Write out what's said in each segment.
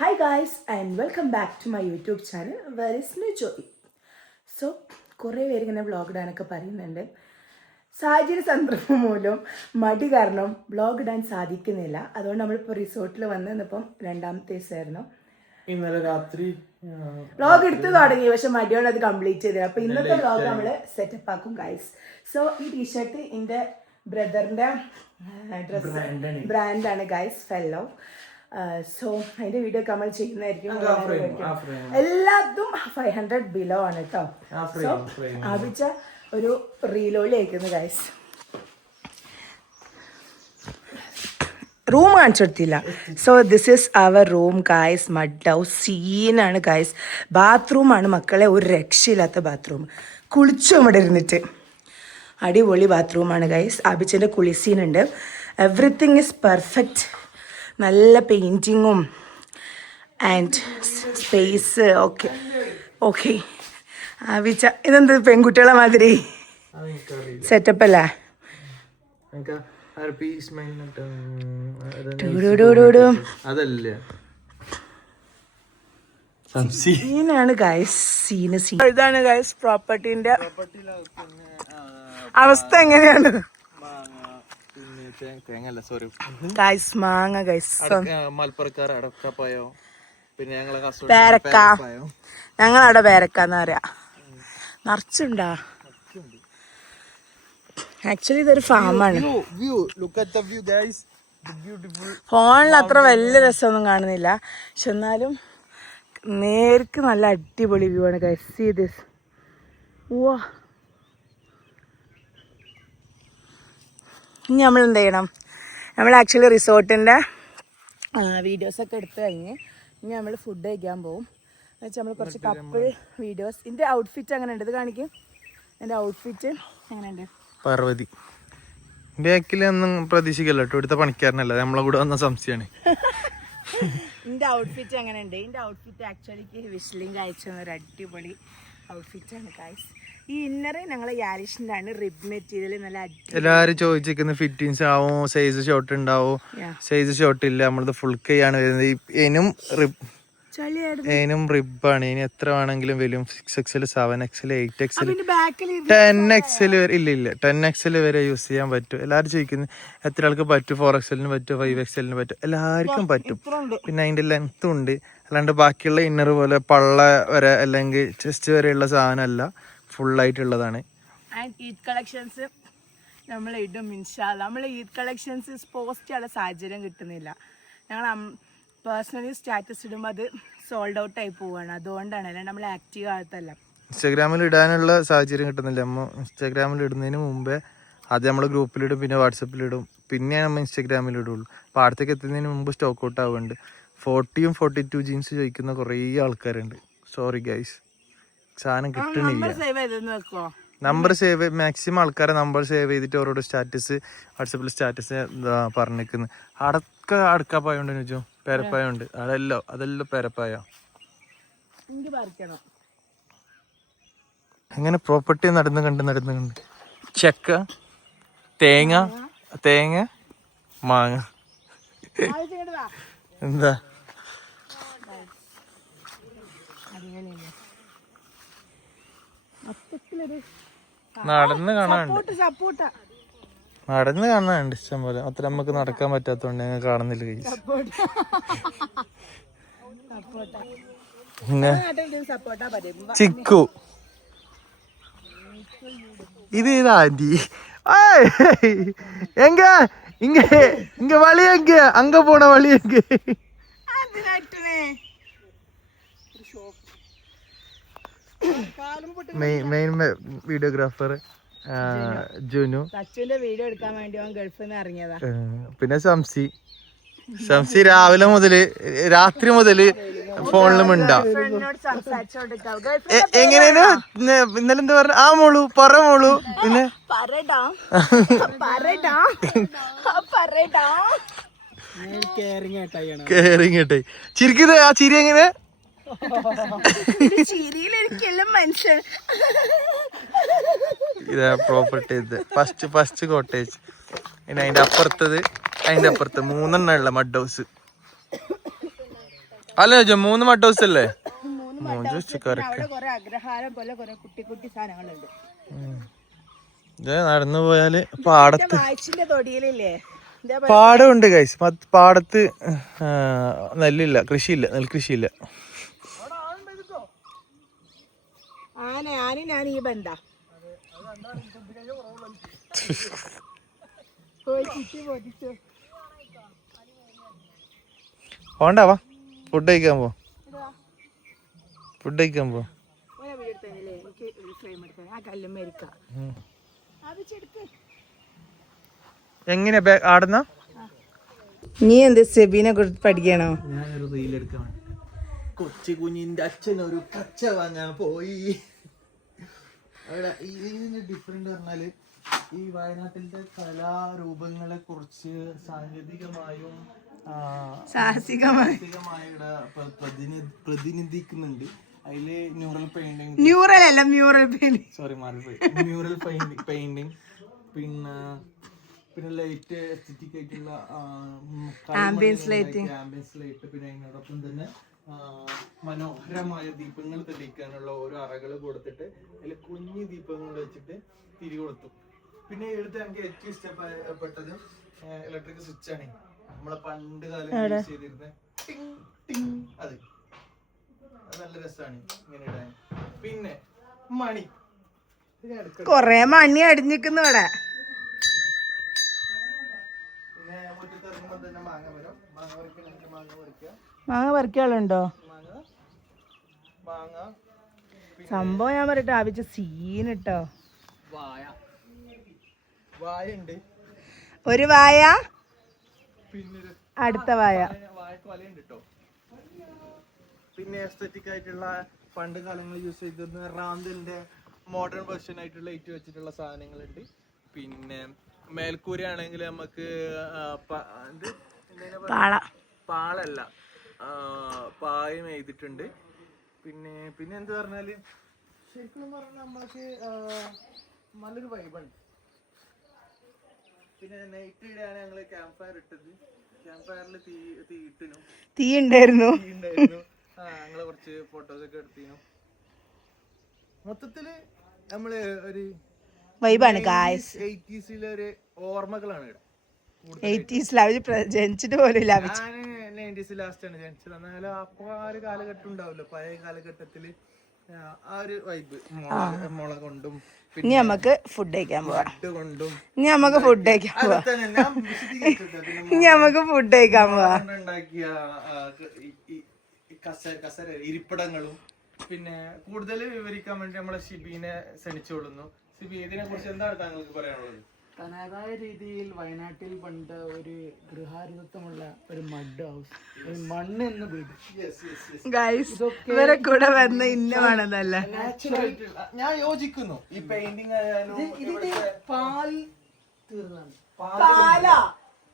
Hi guys and welcome back to my YouTube channel where is Nijoy. So കുറേ പേര് ഇങ്ങനെ vlog ഇടാനൊക്കെ പറയുന്നുണ്ട്. സാഹചര്യ സന്ദർഭം മൂലം മടി കാരണം വ്ളോഗ് ഇടാൻ സാധിക്കുന്നില്ല. അതുകൊണ്ട് നമ്മളിപ്പോൾ റിസോർട്ടിൽ വന്ന് ഇന്നിപ്പം രണ്ടാമത്തെ ദിവസമായിരുന്നു. ഇന്നലെ രാത്രി വ്ളോഗ് എടുത്ത് തുടങ്ങി, പക്ഷെ മടിയോടെ അത് കംപ്ലീറ്റ് ചെയ്തത്. അപ്പോൾ ഇന്നത്തെ വ്ളോഗ് നമ്മൾ സെറ്റപ്പ് ആക്കും ഗൈസ്. സോ ഈ ടീഷർട്ട് എൻ്റെ ബ്രദറിൻ്റെ ഡ്രസ് ബ്രാൻഡാണ് ഗൈസ്, ഫെല്ലോ. സോ അതിന്റെ വീഡിയോ ഒക്കെ നമ്മൾ ചെയ്യുന്നതായിരിക്കും. എല്ലാത്തും 500 ബിലോ ആണ് കേട്ടോ. സോ ആപിച്ച ഒരു റീലോയിൽ അയക്കുന്നു ഗൈസ്. റൂം കാണിച്ചു കൊടുത്തില്ല. So this is our room guys. Mud house സീനാണ് ഗൈസ്. ബാത്റൂമാണ് മക്കളെ, ഒരു രക്ഷയില്ലാത്ത ബാത്റൂം. കുളിച്ചു ഇവിടെ ഇരുന്നിട്ട് അടിപൊളി ബാത്റൂമാണ് ഗൈസ്. ആബിച്ചൻ്റെ കുളിസീനുണ്ട്. Everything is perfect. നല്ല പെയിൻറ്റിങ്ങും ആൻഡ് സ്പേസ് ഓക്കെ ഓക്കെ. ആവിച്ച ഇതെന്ത് പെൺകുട്ടികളെ മാതിരി സെറ്റപ്പ് അല്ലേ? സീനാണ് ഗൈസ്, സീന് സീൻ. ഇതാണ് ഗൈസ് പ്രോപ്പർട്ടിന്റെ അവസ്ഥ എങ്ങനെയാണ് ഗൈസ്? മാങ്ങ ഗൈസ്, മലപ്പുറക്കാർ അടക്കപ്പായോ, പിന്നെ പേരക്ക. ഞങ്ങളവിടെ പേരക്കാന്ന് പറയാ. നിറച്ചുണ്ടാ? ആക്ച്വലി ഇതൊരു ഫാമാണ്. ഫോണിൽ അത്ര വലിയ രസമൊന്നും കാണുന്നില്ല, പക്ഷെ എന്നാലും നേർക്ക് നല്ല അടിപൊളി വ്യൂ ആണ് ഗൈസ്. See this. വാ, ഇനി നമ്മൾ എന്ത് ചെയ്യണം? നമ്മൾ ആക്ച്വലി റിസോർട്ടിൻ്റെ വീഡിയോസൊക്കെ എടുത്തു കഴിഞ്ഞ് ഇനി നമ്മൾ ഫുഡ് കഴിക്കാൻ പോകും. എന്നുവെച്ചാൽ നമ്മൾ കുറച്ച് കപ്പിൾ വീഡിയോസ്. എൻ്റെ ഔട്ട്ഫിറ്റ് അങ്ങനെ ഉണ്ട്, ഇത് കാണിക്കും. എൻ്റെ ഔട്ട്ഫിറ്റ് എങ്ങനെയുണ്ട്? പാർവതി ബാക്കിലൊന്നും പ്രതീക്ഷിക്കല്ലോ കേട്ടോ, ഇവിടുത്തെ പണിക്കാരനല്ല, നമ്മളെ കൂടെ വന്ന സംശയമാണ്. എൻ്റെ ഔട്ട്ഫിറ്റ് അങ്ങനെ ഉണ്ട്. എൻ്റെ ഔട്ട്ഫിറ്റ് ആക്ച്വലിക്ക് വിഷ്ലിംഗ് അയച്ച ഒരു അടിപൊളി ഔട്ട്ഫിറ്റാണ് ഗൈസ്. ഈ ഇന്നറ് ഞങ്ങൾ യാരിഷിൻ്റെ ആണ്, റിബ് മെറ്റീരിയൽ നല്ല. എല്ലാരും ചോദിച്ചിരിക്കുന്ന ഫിറ്റിങ്സ് ആവോ, സൈസ് ഷോർട്ട് ഉണ്ടാവോ? സൈസ് ഷോർട്ട് ഇല്ല, നമ്മളത് ഫുൾ കൈ ആണ് വരുന്നത്. ഇതിനും റിബാണ്. ഇനി എത്ര വേണമെങ്കിലും വരും. 6XL, 7XL, 8XL, 10XL വരെ. ഇല്ല 10XL വരെ യൂസ് ചെയ്യാൻ പറ്റും. എല്ലാവരും ചോദിക്കുന്നത് എത്ര ആൾക്ക് പറ്റും? 4XL പറ്റും, 5XL പറ്റും, എല്ലാവർക്കും പറ്റും. പിന്നെ അതിന്റെ ലെങ്ത്തും ഉണ്ട്. അല്ലാണ്ട് ബാക്കിയുള്ള ഇന്നർ പോലെ പള്ള വരെ അല്ലെങ്കിൽ ചെസ്റ്റ് വരെയുള്ള സാധനമല്ല, ഫുള്ളായിട്ടുള്ളതാണ്. ആൻഡ് ഈദ് കളക്ഷൻസ് നമ്മൾ ഇടും ഇൻഷാല്ലാ. നമ്മൾ ഈദ് കളക്ഷൻസ് പോസ്റ്റ് ചെയ്യാനുള്ള സാഹചര്യം കിട്ടുന്നില്ല. ഞങ്ങൾ പേഴ്സണലി സ്റ്റാറ്റസ് ഇടുമ്പോൾ അത് സോൾഡ് ഔട്ട് ആയി പോവുകയാണ്. അതുകൊണ്ടാണ്, അല്ലാണ്ട് നമ്മൾ ആക്റ്റീവ് ആകത്തല്ല. ഇൻസ്റ്റാഗ്രാമിൽ ഇടാനുള്ള സാഹചര്യം കിട്ടുന്നില്ല. നമ്മൾ ഇൻസ്റ്റാഗ്രാമിൽ ഇടുന്നതിന് മുമ്പേ ആദ്യം നമ്മൾ ഗ്രൂപ്പിലിടും, പിന്നെ വാട്സപ്പിലിടും, പിന്നെ നമ്മൾ ഇൻസ്റ്റാഗ്രാമിൽ ഇടുള്ളൂ. അപ്പോൾ അടുത്തേക്ക് എത്തുന്നതിന് മുമ്പ് സ്റ്റോക്ക് ഔട്ട് ആവുന്നുണ്ട്. 40 42 ജീൻസ് ചോദിക്കുന്ന കുറേ ആൾക്കാരുണ്ട്. സോറി ഗൈസ്, സാധനം കിട്ടണില്ല. നമ്പർ സേവ്, മാക്സിമം ആൾക്കാരെ നമ്പർ സേവ് ചെയ്തിട്ട് അവരോട് സ്റ്റാറ്റസ് വാട്സപ്പിൽ സ്റ്റാറ്റസ് പറഞ്ഞിരിക്കുന്നത്. അടുക്കപ്പായുണ്ട് ചോദിച്ചോ, പേരപ്പായുണ്ട്. അതെല്ലാം പേരപ്പായ. അങ്ങനെ പ്രോപ്പർട്ടി നടന്നു കണ്ട് ചക്ക, തേങ്ങ, മാങ്ങ. എന്താ നടന്ന് കാണാനുണ്ട് ഇഷ്ടം പോലെ. അത്ര നമുക്ക് നടക്കാൻ പറ്റാത്തോണ്ട് ഞങ്ങൾ കാണുന്നില്ല. പിന്നെ ചിക്കു, ഇത് ആന്റി ഇങ്ങ വളി അങ്ക പോണ വളി മെയിൻ വീഡിയോഗ്രാഫർ ജുനു. വീഡിയോ എടുക്കാൻ വേണ്ടി ഗൾഫിൽ നിന്ന് ഇറങ്ങിയതാ. പിന്നെ ശംസി രാവിലെ മുതല് രാത്രി മുതല് ഫോണിലും ഉണ്ടാ. എങ്ങനെയാണ് ഇന്നലെ എന്താ പറഞ്ഞ? ആ മോളു മോളു. പിന്നെ കെയറിങ് കേട്ടായി ചിരിക്കുന്നത്. ആ ചിരി എങ്ങനെ? ഇതാ പ്രോപ്പർട്ടി. ഇത് ഫസ്റ്റ് കോട്ടേജ്. പിന്നെ അതിന്റെ അപ്പുറത്ത് 3 ഉള്ള മഡ് ഹൗസ്. അല്ല 3 മട്ട ഹൗസ് അല്ലേ? 3 അവിടെ കുറെ അഗ്രഹാരം പോലെ കുറെ കുട്ടി കുട്ടി സാധനങ്ങളുണ്ട്. നടന്നു പോയാല് പാടത്ത് വായിച്ചിന്റെ തൊടിയിലില്ലേ പാടമുണ്ട് ഗൈസ്. പാടത്ത് നെല്ലില്ല, കൃഷിയില്ല, നെൽകൃഷിയില്ല. ഞാൻ ഈ ബണ്ട പോണ്ടാവാ, ഫുഡ് കഴിക്കാൻ പോ. എങ്ങനെ ആടുന്ന നീ എന്ത് സെബീനെ കുറിച്ച് പഠിക്കണോ? ഞാനൊരു റീലെടുക്കാൻ കൊച്ചു കുഞ്ഞിന്റെ അച്ഛനൊരു കച്ച വാങ്ങാൻ പോയി. അവിടെ ഇതിന്റെ ഡിഫറെന്റ് പറഞ്ഞാല് ഈ വയനാട്ടിലെ കലാരൂപങ്ങളെ കുറിച്ച് സാങ്കേതികമായും സാഹസികമായി പ്രതിനിധിക്കുന്നുണ്ട്. അതില് മ്യൂറൽ പെയിന്റിങ്, പിന്നെ ലൈറ്റ് എസ്തെറ്റിക് ആയിട്ടുള്ള ആംബിയൻസ് ലൈറ്റ്, പിന്നെ അതിനോടൊപ്പം തന്നെ മനോഹരമായ ദീപങ്ങൾ തെളിയിക്കാനുള്ള ഓരോ അറകൾ കൊടുത്തിട്ട് അതിൽ കുഞ്ഞു ദീപങ്ങൾ വെച്ചിട്ട് തിരി കൊടുത്തു. പിന്നെ എടുത്ത് എനിക്ക് ഏറ്റവും ഇഷ്ടപ്പെട്ടത് ഇലക്ട്രിക് സ്വിച്ച് ആണ്. നമ്മളെ പണ്ട് കാലം യൂസ് ചെയ്തിരുന്ന അത് നല്ല രസമാണ് ഇങ്ങനെ ഇടാൻ. പിന്നെ മണി, കൊറേ മണി അടിഞ്ഞിക്കുന്നു ഇവിടെ. പിന്നെ മുറ്റത്ത് ഇറങ്ങുമ്പോ തന്നെ മാങ്ങ വരും. മാങ്ങ പറിക്കാളുണ്ടോ? സംഭവം ഞാൻ പറയട്ടെ, ആവശ്യ സീനിട്ടോ. വായുണ്ട്, ഒരു വായ, പിന്നെ അടുത്ത വായ. വാഴക്കൊലയുണ്ട് കേട്ടോ. പിന്നെ എസ്തെറ്റിക് ആയിട്ടുള്ള പണ്ട് കാലങ്ങളിൽ യൂസ് ചെയ്തിരുന്ന റാന്തലിന്റെ മോഡേൺ വെർഷൻ ആയിട്ടുള്ള ലൈറ്റ് വെച്ചിട്ടുള്ള സാധനങ്ങളുണ്ട്. പിന്നെ മേൽക്കൂര ആണെങ്കിൽ നമുക്ക് പാളല്ല, പായം എഴുതിയിട്ടുണ്ട്. പിന്നെ എന്ത് പറഞ്ഞാല് ശരിക്കും പറഞ്ഞാൽ നമ്മൾക്ക് നല്ലൊരു വൈബുണ്ട്. പിന്നെ നൈറ്റ് ഇടാണ് ഞങ്ങള് ക്യാമ്പ് ഫയർ ഇട്ടത്. ക്യാമ്പ് ഫയറിൽ തീ ഉണ്ടായിരുന്നു. ഞങ്ങള് കുറച്ച് ഫോട്ടോസ് ഒക്കെ എടുത്തിരുന്നു. മൊത്തത്തില് നമ്മള് ഒരു വൈബാണ് ഗായ്സ്. 80s ഒരു ഓർമ്മകളാണ് ഇവിടെ. 80s ജനിച്ചിട്ട് പോലും ഇല്ല. ഞാൻ 90s ലാസ്റ്റ് ആണ് ജനിച്ചത്. എന്നാലും അപ്പൊ ആ ഒരു കാലഘട്ടം ഉണ്ടാവല്ലോ, പഴയ കാലഘട്ടത്തില് ആ ഒരു വൈബ്. മുള കൊണ്ടും ഇനി നമുക്ക് ഫുഡ് കഴിക്കാൻ പോവാം. ഉണ്ടാക്കിയ കസര ഇരിപ്പിടങ്ങളും. പിന്നെ കൂടുതൽ വിവരിക്കാൻ വേണ്ടി നമ്മളെ ഷിബീനെ ക്ഷണിച്ചുകൊള്ളുന്നു. ഷിബി, ഇതിനെ കുറിച്ച് എന്താണ് താങ്കൾക്ക് പറയാനുള്ളത്? തനതായ രീതിയിൽ വയനാട്ടിൽ പണ്ട് ഒരു ഗൃഹാരൂപത്വമുള്ള ഒരു മഡ് ഹൗസ്, ഒരു മണ്ണ് എന്ന വീട്. ഇവരെ കൂടെ വന്ന ഇന്നമാണെന്നല്ല, ഞാൻ യോജിക്കുന്നു. ഈ പെയിന്റിംഗ് ആയാലും പാൽ തീർന്നാണ്,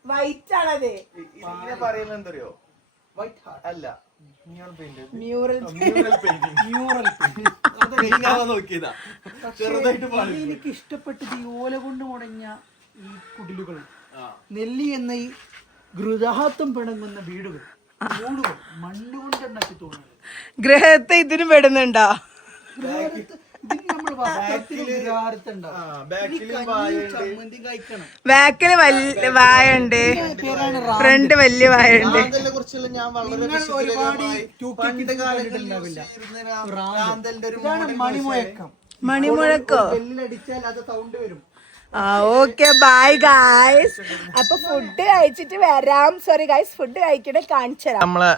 വൈറ്റ് ആണത്. ഇതിനെ പറയുന്നത് എന്തറിയോ? വൈറ്റ് ഹാർട്ട് അല്ല, മ്യൂറൽ എനിക്ക് ഇഷ്ടപ്പെട്ടത് ഈ ഓല കൊണ്ട് മുടങ്ങിയ ഈ കുടിലുകൾ, നെല്ലി എന്ന ഈ ഗൃഹാത്വം പിണങ്ങുന്ന വീടുകൾ, മണ്ണ് കൊണ്ട് ഉണ്ടാക്കി തോന്നുന്നത്. ഗ്രഹത്തെ ഇതിന് പെടുന്നുണ്ടോ? ബാക്കില് വായുണ്ട്, ഫ്രണ്ട് വലിയ വായുണ്ട്. മണിമുഴക്കോ? Okay, bye guys. അപ്പൊ ഫുഡ് കഴിച്ചിട്ട് വരാം. സോറി ഗായ്സ്, ഫുഡ് കഴിക്കണേ കാണിച്ചു തരാം. നമ്മളെ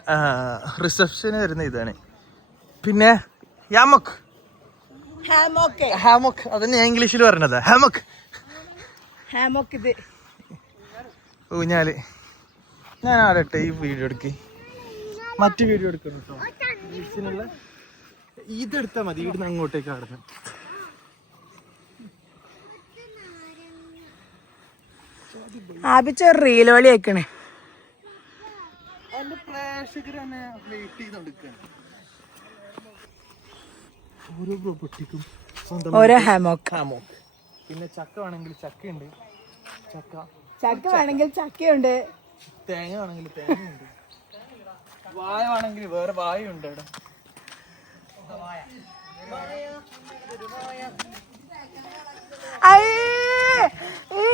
റിസപ്ഷന് വരുന്ന ഇതാണ്. പിന്നെ യാമക്, അതന്നെ ഞാൻ ഇംഗ്ലീഷിൽ പറഞ്ഞത്. ഹാമോക്ക് ഇത് ഊഞ്ഞാല്. ഞാൻ ആടട്ടെ ഈ വീഡിയോ എടുക്ക്, മറ്റു വീഡിയോ എടുക്കണം കേട്ടോ. ബീച്ചിനുള്ള ഇതെടുത്താൽ മതി, ഇവിടുന്ന് അങ്ങോട്ടേക്ക് ആടുന്നത്. ആപിച്ച റീലോളി വെക്കണേ. എന്റെ പ്രേക്ഷകർ തന്നെ വെയിറ്റ് ചെയ്തോണ്ടിരിക്കുകയാണ്. ഓരോ പ്രോപ്പർട്ടിക്കും ഓരോ ഹാമോക്ക്. പിന്നെ ചക്ക വേണമെങ്കിൽ ചക്കയുണ്ട്, ചക്ക വേണമെങ്കിൽ ചക്കയുണ്ട്, തേങ്ങ വേണമെങ്കിൽ തേങ്ങയുണ്ട്. വായ വേണമെങ്കിൽ വേറെ വായ ഉണ്ട് അവിടെ.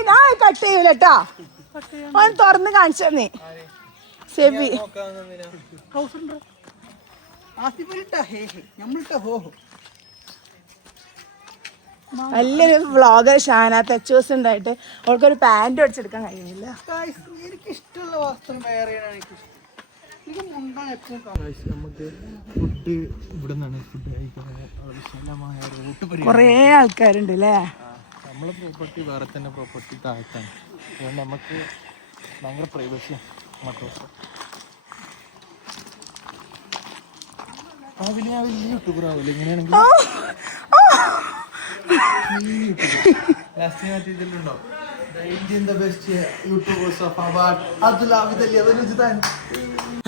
ഞാൻ കട്ട് ചെയ്യൂലട്ടോ, ഓൻ തുറന്ന് കാണിച്ചു തന്നെ സെബി. വലിയൊരു വ്ളോഗർ ഷാന തെച്ചൂസ് ഉണ്ടായിട്ട് അവൾക്കൊരു പാൻറ് അടിച്ചെടുക്കാൻ കഴിയുന്നില്ല. എനിക്ക് ഇഷ്ടമുള്ള വസ്ത്രം വേറെയാണ് എനിക്കിഷ്ടം. എനിക്ക് മുണ്ടാൻ എപ്പോഴും നമുക്ക് ഫുഡ് ഇവിടെ നിന്നാണ് ഫുഡ് കഴിക്കാൻ വിശാലമായ റൂട്ട്. കുറേ ആൾക്കാരുണ്ട് അല്ലേ? നമ്മളെ പ്രോപ്പർട്ടി വേറെ തന്നെ പ്രോപ്പർട്ടി താഴത്താണ്, അതുകൊണ്ട് നമുക്ക് ഭയങ്കര പ്രൈവസിയാണ്. മറ്റോസ് വലിയ യൂട്യൂബർ ആവില്ല ഇങ്ങനെയാണെങ്കിൽ. ലാസ്റ്റ് മറ്റേ ഇതിലുണ്ടോ Indian the best YouTubers of award Abdul Hamid Ali അതൊരു.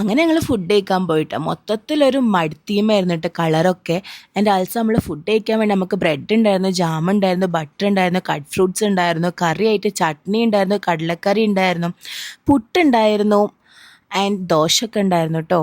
അങ്ങനെ ഞങ്ങൾ ഫുഡ് കഴിക്കാൻ പോയിട്ട് മൊത്തത്തിലൊരു മടുത്തീമായിരുന്നു കേട്ടോ കളറൊക്കെ. എൻ്റെ ആൾസ് നമ്മൾ ഫുഡ് കഴിക്കാൻ വേണ്ടി നമുക്ക് ബ്രെഡ് ഉണ്ടായിരുന്നു, ജാം ഉണ്ടായിരുന്നു, ബട്ടർ ഉണ്ടായിരുന്നു, കട്ട് ഫ്രൂട്ട്സ് ഉണ്ടായിരുന്നു, കറിയായിട്ട് ചട്നി ഉണ്ടായിരുന്നു, കടലക്കറി ഉണ്ടായിരുന്നു, പുട്ടുണ്ടായിരുന്നു ആൻഡ് ദോശയൊക്കെ ഉണ്ടായിരുന്നു കേട്ടോ.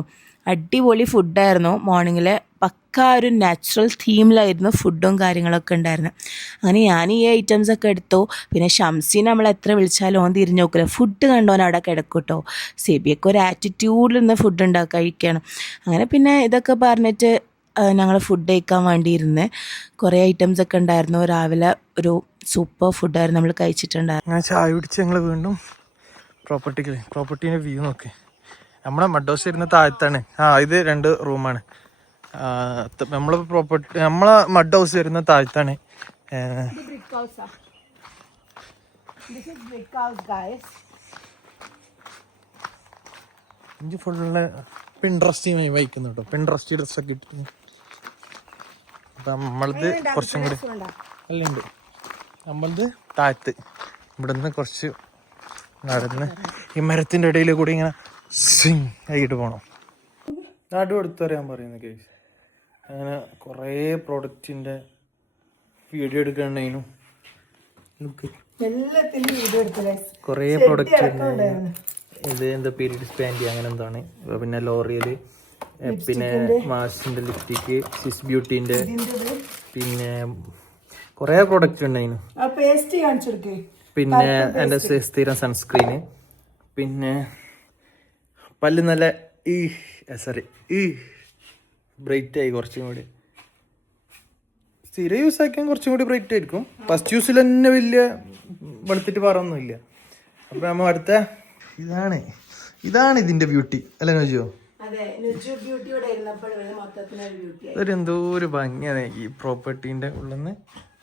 അടിപൊളി ഫുഡായിരുന്നു. മോർണിംഗിൽ പക്ക ഒരു നാച്ചുറൽ തീമിലായിരുന്നു ഫുഡും കാര്യങ്ങളൊക്കെ ഉണ്ടായിരുന്നു. അങ്ങനെ ഞാൻ ഈ ഐറ്റംസൊക്കെ എടുത്തു. പിന്നെ ഷംസീനെ നമ്മൾ എത്ര വിളിച്ചാലും ഓൻ തിരിഞ്ഞു നോക്കില്ല, ഫുഡ് കണ്ടോൻ അവിടെ കിടക്കും കേട്ടോ. സെബിയൊക്കെ ഒരു ആറ്റിറ്റ്യൂഡിൽ നിന്ന് ഫുഡ് കഴിക്കണം. അങ്ങനെ പിന്നെ ഇതൊക്കെ പറഞ്ഞിട്ട് ഞങ്ങൾ ഫുഡ് കഴിക്കാൻ വേണ്ടിയിരുന്ന് കുറേ ഐറ്റംസൊക്കെ ഉണ്ടായിരുന്നു. രാവിലെ ഒരു സൂപ്പർ ഫുഡായിരുന്നു നമ്മൾ കഴിച്ചിട്ടുണ്ടായിരുന്നു. ഞാൻ ചായ കുടിച്ച് ഞങ്ങൾ വീണ്ടും പ്രോപ്പർട്ടീൻ്റെ വ്യൂ നോക്കി. നമ്മളെ മഡ്ഡോസ് ഇരുന്ന താഴത്താണ്. ഇത് 2 റൂമാണ്. നമ്മളെ പ്രോപ്പർട്ടി നമ്മളെ മഡ് ഹൗസ് വരുന്ന താഴത്താണ്. എനിക്ക് ഫുള്ള് പിൻട്രസ്റ്റിങ് വഹിക്കുന്നു കേട്ടോ. പിൻട്രസ്റ്റി ഡ്രസ്സൊക്കെ ഇട്ടിട്ട്. അപ്പം നമ്മളത് കുറച്ചും കൂടി അല്ലുണ്ട്. നമ്മളത് താഴത്ത് ഇവിടെ നിന്ന് കുറച്ച് നടന്ന് ഈ മരത്തിൻ്റെ ഇടയിൽ കൂടി ഇങ്ങനെ സ്വിങ് ആയിട്ട് പോകണം. നാട് എടുത്തു പറയാൻ പറയുന്നത് കേസ്. അങ്ങനെ കുറേ പ്രൊഡക്റ്റിൻ്റെ വീഡിയോ എടുക്കണേനും കുറേ പ്രൊഡക്റ്റ് ഇത് എന്താ പീരീഡ്സ് പാൻറ്റി അങ്ങനെ എന്താണ്, പിന്നെ ലോറിയൽ, പിന്നെ മാർസിൻ്റെ ലിപ്സ്റ്റിക്ക്, സ്വിസ് ബ്യൂട്ടീൻ്റെ, പിന്നെ കുറേ പ്രൊഡക്റ്റ് ഉണ്ടായിരുന്നു. പിന്നെ എൻ്റെ സ്ഥിരം സൺസ്ക്രീന്, പിന്നെ പല്ല് നല്ല ബ്രൈറ്റ് ആയി. കുറച്ചും കൂടി സ്ഥിരം യൂസ് ആക്കിയാൽ കുറച്ചും കൂടി ബ്രൈറ്റ് ആയിരിക്കും. ഫസ്റ്റ് യൂസിൽ തന്നെ വലിയ വെളുത്തിട്ട് പറയൊന്നുമില്ല. അപ്പം നമ്മൾ അടുത്ത ഇതാണ് ഇതിൻ്റെ ബ്യൂട്ടി അല്ലേ നോജിയോ? എന്തോ ഒരു ഭംഗിയാണ് ഈ പ്രോപ്പർട്ടീൻ്റെ ഉള്ളിൽ നിന്ന്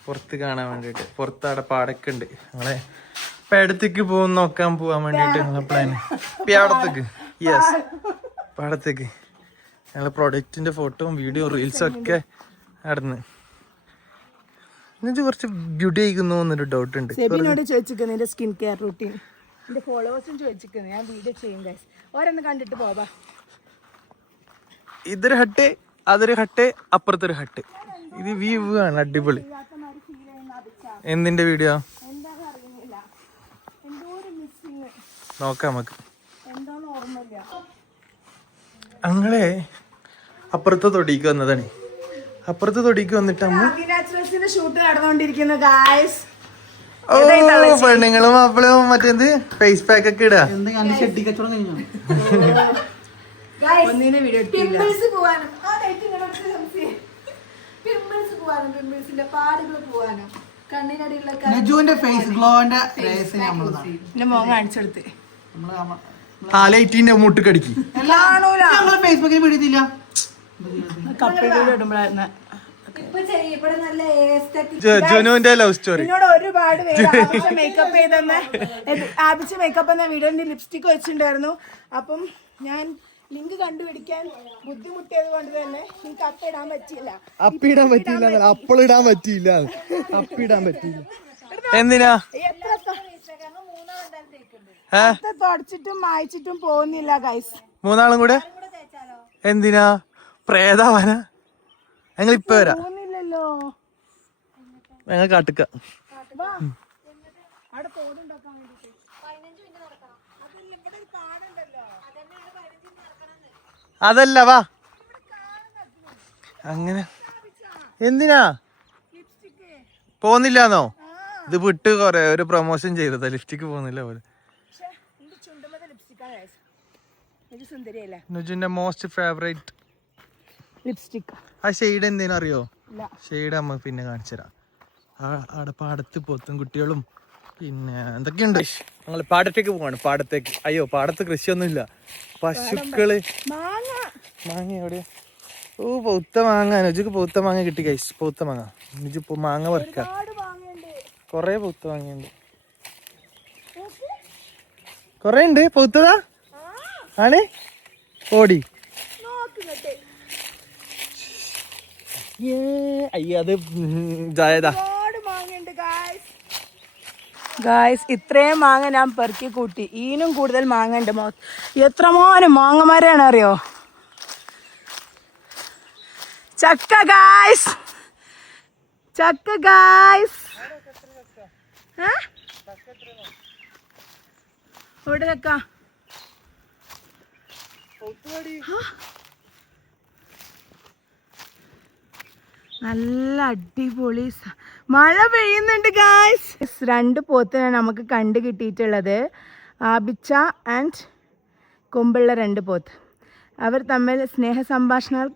പുറത്ത് കാണാൻ വേണ്ടിയിട്ട്. പുറത്ത് അവിടെ പാടൊക്കെ ഉണ്ട്. ഞങ്ങളെ പാടത്തേക്ക് നോക്കാൻ പോകാൻ വേണ്ടിയിട്ട് ഞങ്ങളെ പ്ലാൻ. പാടത്തേക്ക് പാടത്തേക്ക് ഞങ്ങൾ പ്രൊഡക്റ്റിന്റെ ഫോട്ടോയും വീഡിയോ റീൽസും ഒക്കെ നടന്ന്. എന്നിട്ട് കുറച്ച് ബ്യൂട്ടി ആയിക്കുന്നു എന്നൊരു ഡൗട്ട് ഉണ്ട്. ചോദിച്ചിരിക്കുന്നത് സ്കിൻ കെയർ റൂട്ടീൻ എന്റെ ഫോളോവേഴ്സും ചോദിച്ചിരിക്കുന്നത്. ഞാൻ വീഡിയോ ചെയ്യും ഗൈസ്, ഓരോന്ന് കണ്ടിട്ട് പോവാ. ഇതൊരു ഹട്ട്, അതൊരു ഹട്ട്, അപ്പുറത്തൊരു ഹട്ട്. ഇത് വ്യൂ ആണ് അടിപൊളി. എന്തിന്റെ വീഡിയോ നോക്കാം നമുക്ക്. ഞങ്ങളെ അപ്പുറത്തെ തൊടിക്ക് വന്നതാണ്. അപ്പുറത്തെ തൊടിക്ക് വന്നിട്ട് ഷൂട്ട് നടന്നുകൊണ്ടിരിക്കുന്നു ഗായ്സ്. പെണ്ണുങ്ങളും മാപ്പിളും മറ്റേത് ഫേസ് പാക്ക് ഒക്കെ ഇടാ. മുട്ട് കടിക്കും. ജനുവിന്റെ ലവ് സ്റ്റോറി. എന്നോട് ഒരുപാട് പേര് മേക്കപ്പ് ചെയ്തെന്ന് ആപിച്ച് മേക്കപ്പ് എന്ന വീഡിയോന്റെ ലിപ്സ്റ്റിക് വെച്ചിട്ടുണ്ടായിരുന്നു. അപ്പം ഞാൻ ലിങ്ക് കണ്ടുപിടിക്കാൻ ബുദ്ധിമുട്ടിയത് കൊണ്ട് തന്നെ എനിക്ക് അപ്പിടാൻ പറ്റിയില്ല. എന്തിനാ തുടച്ചിട്ടും മായച്ചിട്ടും പോകുന്നില്ല ഗൈസ്. 3 ആളും കൂടെ എന്തിനാ പ്രേതാവാന? ഞങ്ങൾ ഇപ്പൊ വരാം. ഞങ്ങൾ കാട്ടുക. അതല്ല വാ അങ്ങനെ എന്തിനാ പോന്നില്ലാന്നോ? ഇത് വിട്ട് കൊറേ ഒരു പ്രൊമോഷൻ ചെയ്തതാ, ലിഫ്റ്റിക്ക് പോകുന്നില്ല പോലെ. നുജുന്റെ മോസ്റ്റ് ഫേവറേറ്റ് ലിപ്സ്റ്റിക്. ആ ഷെയ്ഡ് എന്തേലും അറിയോ? ഷെയ്ഡ് നമ്മ പിന്നെ കാണിച്ചു തരാം. അവിടെ പാടത്ത് പോത്തും കുട്ടികളും പിന്നെ എന്തൊക്കെയുണ്ട്. ഞങ്ങൾ പാടത്തേക്ക് പോവാണ്. പാടത്തേക്ക്. അയ്യോ, പാടത്ത് കൃഷിയൊന്നുമില്ല. പശുക്കള്. മാങ്ങ എവിടെയാ? ഓ, പൗത്ത മാങ്ങ. നുജുക്ക് പൗത്ത മാങ്ങ കിട്ടി ഗൈസ്. പൗത്ത മാങ്ങ. നുജു മാങ്ങ പറിക്ക. കൊറേ പൗത്ത മാങ്ങയുണ്ട്. കൊറേ ഉണ്ട്. പൗത്തതാ ആണ്. ഓടി അയ്യത് ഗായ്സ്, ഇത്രയും മാങ്ങ ഞാൻ പെറുക്കി കൂട്ടി. ഈനും കൂടുതൽ മാങ്ങ ഉണ്ട്. എത്രമാനം മാങ്ങമാരാണ് അറിയോ? ചക്ക ഗായ്സ്, ചക്ക ഗായ്സ്. ഇവിടെ ചക്ക. നല്ല അടിപൊളി മഴ പെയ്യുന്നുണ്ട് ഗായ്സ്. 2 പോത്തിനാണ് നമുക്ക് കണ്ടു കിട്ടിയിട്ടുള്ളത്. ആബിച്ച ആൻഡ് കൊമ്പുള്ള 2 പോത്ത്. അവർ തമ്മിൽ സ്നേഹ സംഭാഷണങ്ങൾ.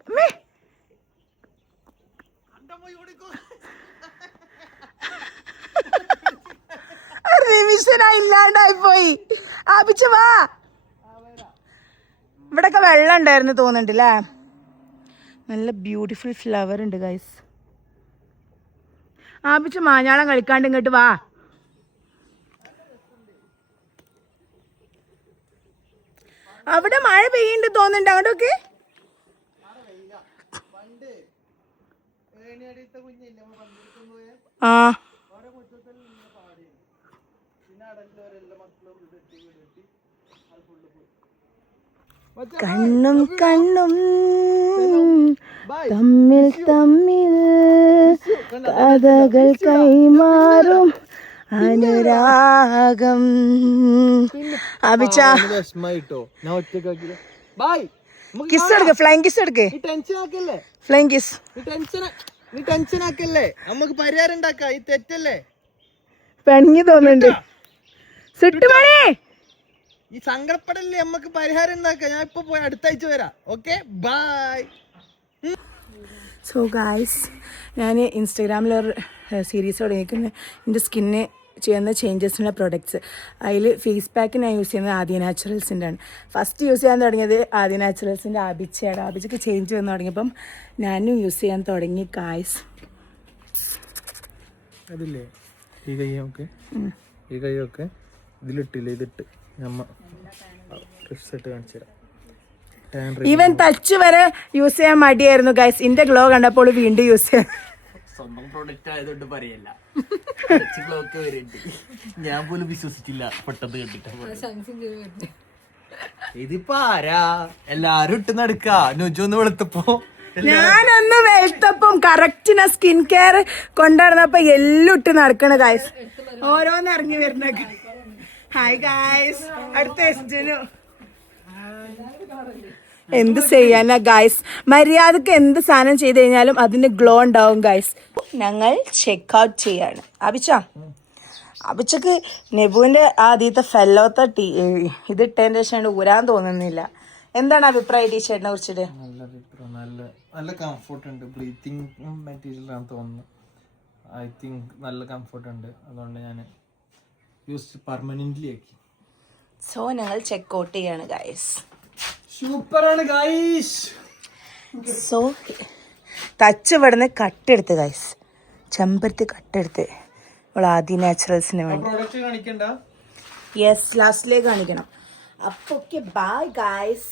റിവിഷനായി ഇല്ലാണ്ടായി പോയി. ആബിച്ച വാ. ഇവിടൊക്കെ വെള്ളം ഉണ്ടായിരുന്നു തോന്നുന്നുണ്ടല്ലേ. നല്ല ബ്യൂട്ടിഫുൾ ഫ്ലവർ ഉണ്ട് ഗൈസ്. ആപിച്ച് മാഞ്ഞാളം കളിക്കാണ്ട് ഇങ്ങോട്ട് വാ. അവിടെ മഴ പെയ്യുന്നുണ്ട് തോന്നുന്നുണ്ട്. അങ്ങോട്ടൊക്കെ ആ കണ്ണും കണ്ണും തമ്മിൽ തമ്മിൽ കഥകൾ കൈമാറും അനുരാഗം. അഭിച്ച കിസ് എടുക്ക്. ഫ്ലൈങ് കിസ് എടുക്ക്. Flying kiss. നമുക്ക് പരിഹാരം ഉണ്ടാക്കാം. ഈ തെറ്റല്ലേ പെണങ്ങി തോന്നുന്നുണ്ട്. സുട്ടുമണി ഈ സങ്കടപ്പെടല്ലേ. നമുക്ക് പരിഹാരം ഉണ്ടാക്കാം. ഞാൻ ഇപ്പൊ പോയി അടുത്ത ആഴ്ച വരാം. Okay, by. സോ ഗായ്സ്, ഞാൻ ഇൻസ്റ്റാഗ്രാമിലൊരു സീരീസ് തുടങ്ങിയിരിക്കുന്നത് എൻ്റെ സ്കിന്നിന് ചെയ്യുന്ന ചേഞ്ചസിനുള്ള പ്രൊഡക്ട്സ്. അതിൽ ഫേസ് പാക്ക് ഞാൻ യൂസ് ചെയ്യുന്നത് ആദ്യ നാച്ചുറൽസിൻ്റെ ആണ്. ഫസ്റ്റ് യൂസ് ചെയ്യാൻ തുടങ്ങിയത് ആദ്യ നാച്ചുറൽസിൻ്റെ ആബിച്ചയാണ്. ആബിച്ചക്ക് ചേഞ്ച് വന്ന് തുടങ്ങിയപ്പം ഞാനും യൂസ് ചെയ്യാൻ തുടങ്ങി ഗായ്സ്. അതില്ലേ ഈ കൈയൊക്കെ ഈ കൈയൊക്കെ ഇതിലിട്ടില്ല. ഇതിട്ട് നമ്മ റിസൾട്ട് കാണിച്ചു തരാം. ഈവൻ ടച്ച് വരെ യൂസ് ചെയ്യാൻ മടിയായിരുന്നു ഗൈസ്. ഇന്റെ ഗ്ലോ കണ്ടപ്പോൾ വീണ്ടും യൂസ് ചെയ്യാൻ. സ്വന്തം പ്രോഡക്റ്റ് ആയതുകൊണ്ട് പറയല്ല. ഞാൻ പോലും വിശ്വസിച്ചില്ല പെട്ടെന്ന് കണ്ടിട്ട്. ഇതിപ്പോ ആരാ എല്ലാരും ഇട്ട് നടക്ക. നുജൊന്ന് വെളുത്തപ്പോ ഞാനൊന്ന് വെളുത്തപ്പം കറക്റ്റിന സ്കിൻ കെയർ കൊണ്ടുവരുന്നപ്പോ എല്ലാം ഇട്ട് നടക്കണ ഗൈസ്. ഓരോന്ന് ഇറങ്ങി വരുന്ന. Hi guys. അടുത്ത എസ്റ്റിനു എന്ത് ചെയ്യാനാ ഗൈസ്. മര്യാദക്ക് എന്ത് സാധനം ചെയ്ത് കഴിഞ്ഞാലും അതിന് ഗ്ലോ ഉണ്ടാവും ഗൈസ്. ഞങ്ങൾ ചെക്ക് ഔട്ട് ചെയ്യാണ്. അബിച്ചക്ക് നെബുവിന്റെ ആദ്യത്തെ ഫെല്ലോത്തെ ഇതിട്ടതിന്റെ ശേഷം ഊരാൻ തോന്നുന്നില്ല. എന്താണ് അഭിപ്രായം ടീഷർട്ടിനെ കുറിച്ചിട്ട്? നല്ല കംഫർട്ട് ഉണ്ട്. ബ്രീത്തിങ് മെറ്റീരിയൽ ആണ് തോന്നുന്നു. ഐ തിങ്ക് നല്ല കംഫർട്ട് ഉണ്ട്. അതുകൊണ്ട് ഞാൻ യൂസ് പെർമനന്റ്ലി ആക്കി. സോ ഞങ്ങൾ ചെക്ക് ഔട്ട് ചെയ്യാണ് ഗൈസ്. സൂപ്പറാണ് ഗൈസ്. സോ ടച്ച് ഇവിടുന്ന് കട്ടെടുത്ത് ഗൈസ്. ചെമ്പരത്തി കട്ടെടുത്ത് അവൾ ആദ്യ നാച്ചുറൽസിന് വേണ്ടി. യെസ്, ലാസ്റ്റിലേക്ക് കാണിക്കണം. അപ്പൊ ഓക്കെ, ബൈ ഗൈസ്.